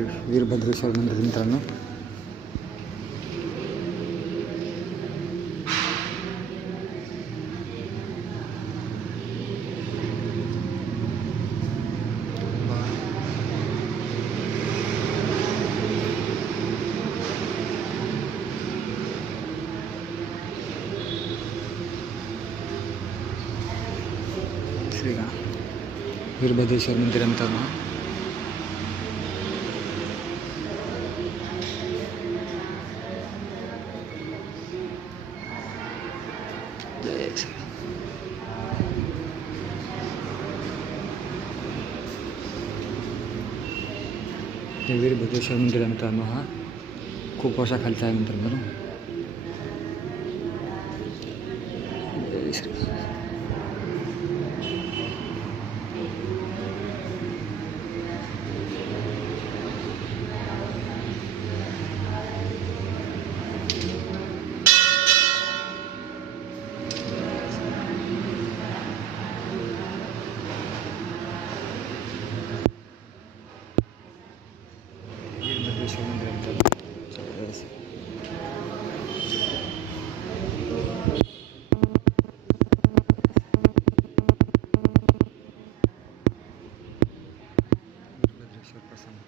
आहे वीरभद्रेश्वर मंदिर मित्रांनो. श्रीराम वीरभद्रेश्वर मंदिर मित्रांनो. जय श्रीराम. हे वीरभद्रेश्वर मंदिर मित्रांनो. हा खूप वर्षाखालचा आहे मित्रांनो. जय श्रीराम. वीरभद्रेश्वर मंदिर मित्रांनो. वीरभद्रेश्वर प्रसन्न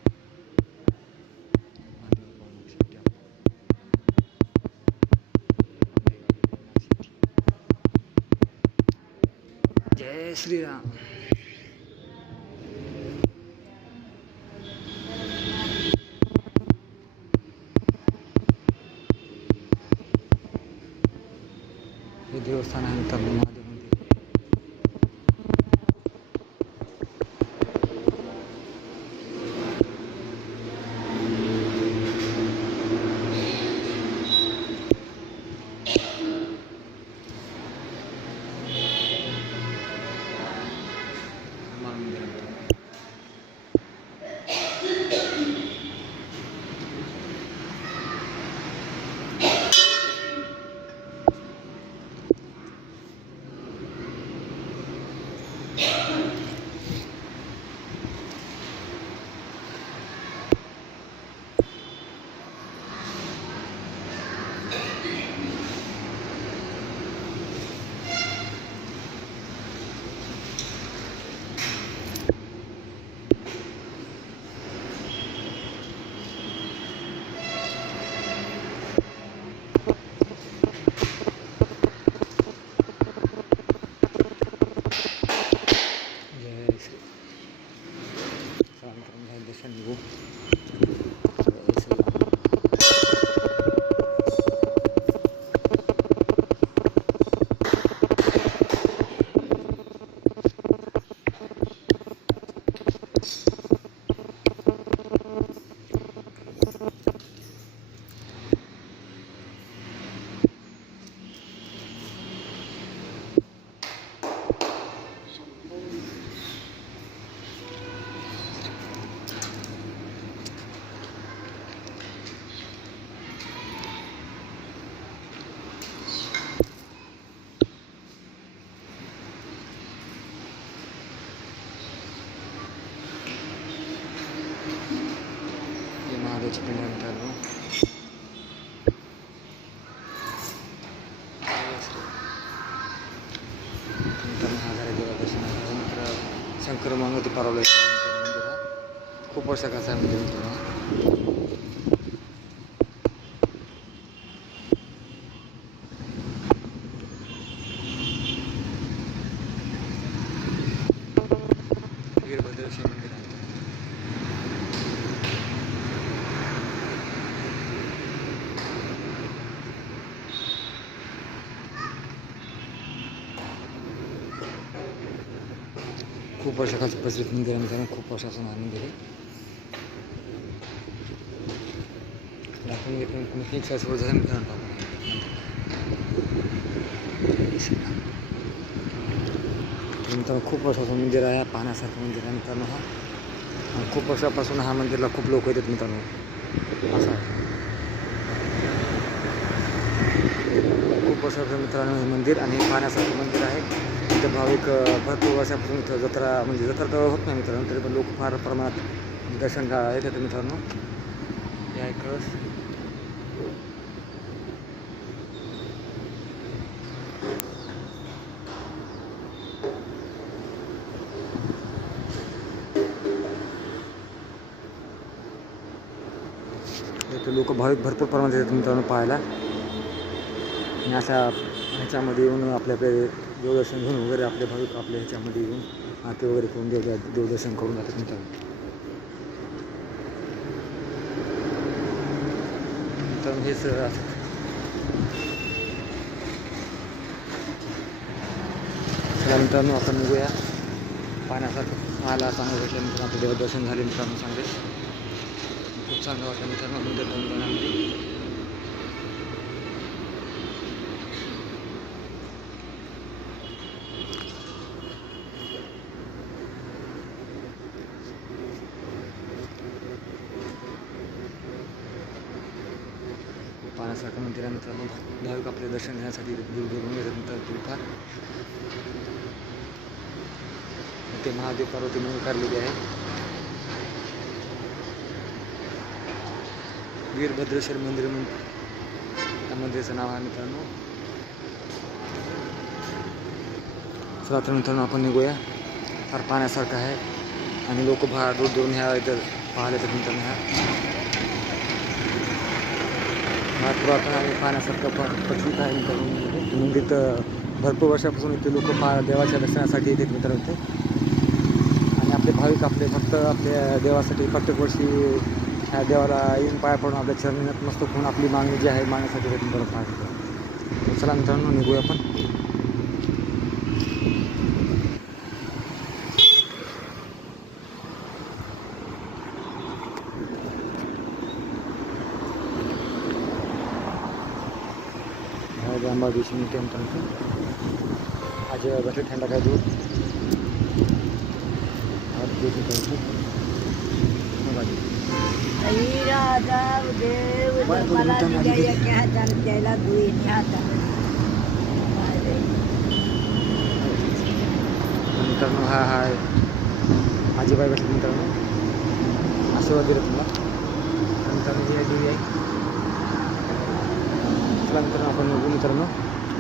जय श्रीराम. हे देवस्थान आहे मित्रांनो. महादेव मंदिर. हनुमान मंदिर आहे. जय श्री. चला मित्रांनो झालं दर्शन घेऊ. जय श्रीराम. हे महादेवचे पिंड आहे मित्रांनो. मित्रांनो हा झाला देवादर्शन. नंतर शंकर मानवती पार्वतीचं मंदिर आहे. खूप वर्षाखालचं आहे मंदिर मित्रांनो. वीरभद्रेश्वर मंदिर आहे. खूप वर्षाखालचं प्रचलित मंदिर आहे मित्रांनो. खूप वर्षाचं महान मंदिर आहे. आपण एक वर्ष झालं मित्रांनो. मित्रांनो खूप वर्षाचं मंदिर आहे. पाहण्यासारखं मंदिर आहे मित्रांनो. हा आणि खूप वर्षापासून हा मंदिरला खूप लोक येतात मित्रांनो. असं आहे. खूप वर्षाचं मित्रांनो हे मंदिर आणि पाहण्यासारखं मंदिर आहे. इथं भाविक भरपूर वर्षापासून इथं जत्रा म्हणजे जत्रा तर होत नाही मित्रांनो, तरी पण लोक फार प्रमाणात दर्शन घ्यायला येतात मित्रांनो. या कळस इथे लोक भाविक भरपूर प्रमाणात येतात मित्रांनो पाहायला. आणि अशा ह्याच्यामध्ये येऊन आपल्याकडे देवदर्शन घेऊन वगैरे आपले भाविक आपल्या ह्याच्यामध्ये येऊन आरती वगैरे करून देवदर्शन करून जातात मित्रांनो. तर हेच चला मित्रांनो आपण निघूया. पाहण्यासारखं मला चांगलं भेटल्यानंतर आपलं देवदर्शन झाले मित्रांनो चांगले. खूप चांगलं वाटलं मित्रांनो मंदिर जाण्यामध्ये. पाहण्यासारखं मंदिर आहे मित्रांनो. भाविक आपले दर्शन घेण्यासाठी दूर दूरून येतात मित्रांनो. ते महादेव पार्वती म्हणून काढलेली आहे. वीरभद्रेश्वर मंदिर म्हणून त्या मंदिराचं नाव आहे मित्रांनो. चला तर मित्रांनो आपण निघूया. फार पाहण्यासारखं आहे आणि लोक दूर दूरून ह्या इथं पाहायला येतात मित्रांनो. ह्या पुरातन आणि पाहण्यासारखं प्रचलित आहे मित्रांनो. मंदिर तर भरपूर वर्षापासून इथे लोक देवाच्या दर्शनासाठी येतात मित्रांनो इथे. आणि आपले भाविक आपले भक्त आपल्या देवासाठी प्रत्येक वर्षी ह्या देवाला येऊन पाया पडून आपल्या चरणी नतमस्तक होऊन आपली मागणी जी आहे मागण्यासाठी येतात मित्रांनो पाहतो. चला मित्रांनो निघूया आपण. आंबा दिवशी मिळते मित्रांनो. आज बसले थंडा काय दूध मित्रांनो. हा हाय आजीबाई बसले मित्रांनो. आशीर्वाद दिला तुम्हाला मित्रांनो. ही देवी आहे. चला मित्रांनो आपण निघू मित्रांनो.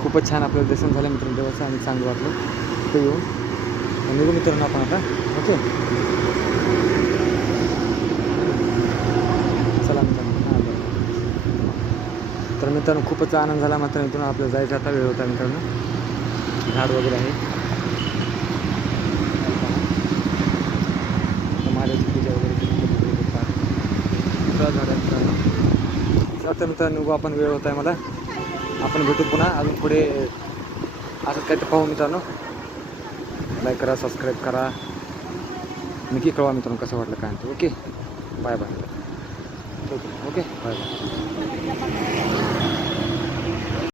खूपच छान आपल्याला दर्शन झालं मित्रांनो देवाचं आणि चांगलं वाटलं तिथे येऊन. निघू मित्रांनो आपण आता. ओके चला मित्रांनो. हां तर मित्रांनो खूपच आनंद झाला मात्र मित्रांनो. आपल्याला जायचं आता वेळ होता मित्रांनो. झाड वगैरे आहे. महादेवाची पूजा वगैरे झालं मित्रांनो. आता मित्रांनो निघू आपण. वेळ होत आहे मला. आपण भेटू पुन्हा अजून पुढे असं काय तर पाहू मित्रांनो. लाईक करा, सबस्क्राईब करा, नक्की कळवा मित्रांनो कसं वाटलं काय. Okay bye bye. Okay bye bye.